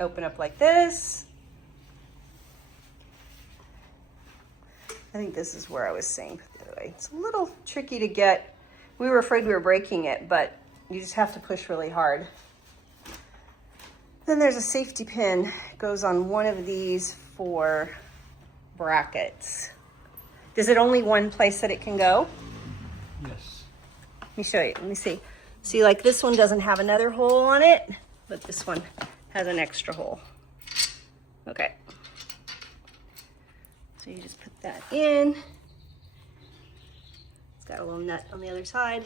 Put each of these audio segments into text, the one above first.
open up like this. I think this is where I was saying put the other way. It's a little tricky to get. We were afraid we were breaking it, but you just have to push really hard. Then there's a safety pin. It goes on one of these for brackets. Is it only one place that it can go? Yes. Let me show you. Let me see. See, like this one doesn't have another hole on it, but this one has an extra hole. Okay. So you just put that in. It's got a little nut on the other side.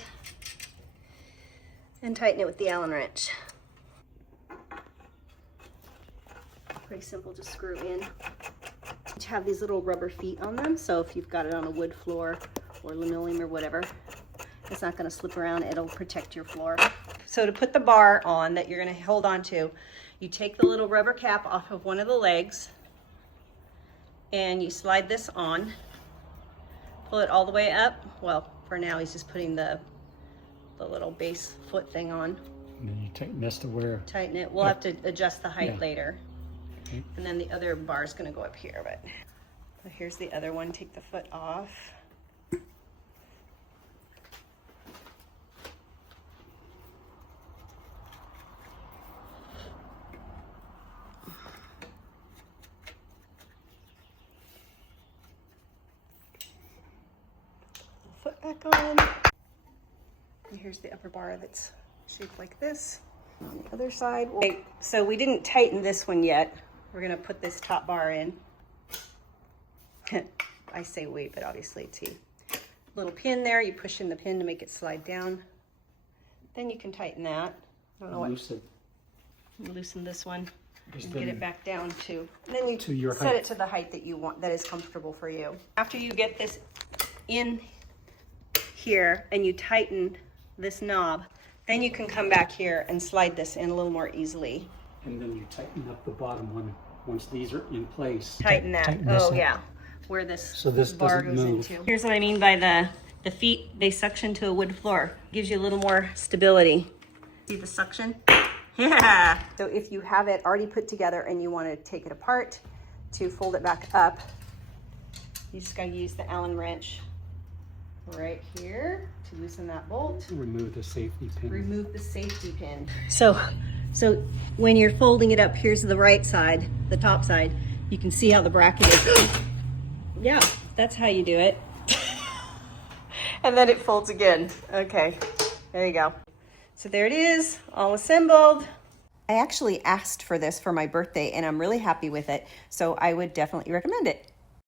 And tighten it with the Allen wrench. Pretty simple to screw in. Each have these little rubber feet on them, so if you've got it on a wood floor or linoleum or whatever, it's not going to slip around. It'll protect your floor. So to put the bar on that you're going to hold on to, you take the little rubber cap off of one of the legs and you slide this on. Pull it all the way up. Well, for now he's just putting the little base foot thing on. And then you tighten this to where? Tighten it. We'll have to adjust the height later. Okay. And then the other bar is going to go up here. But so here's the other one. Take the foot off. Foot back on. And here's the upper bar that's shaped like this. On the other side. Okay, so we didn't tighten this one yet. We're gonna put this top bar in. I say we, but obviously it's he. Little pin there, you push in the pin to make it slide down. Then you can tighten that. I don't know what. Loosen this one and get it back down to. And then you set it to the height that you want, that is comfortable for you. After you get this in here and you tighten this knob, then you can come back here and slide this in a little more easily. And then you tighten up the bottom one once these are in place. Tighten that. Tighten Oh up. yeah, where this, So this bar doesn't goes move. into. Here's what I mean by the feet, they suction to a wood floor. Gives you a little more stability. See the suction? Yeah. So if you have it already put together and you want to take it apart to fold it back up, you just gotta use the Allen wrench right here to loosen that bolt. Remove the safety pin. Remove the safety pin. So when you're folding it up, here's the right side, the top side. You can see how the bracket is. Yeah, that's how you do it. And then it folds again. Okay, there you go. So there it is, all assembled. I actually asked for this for my birthday and I'm really happy with it. So I would definitely recommend it.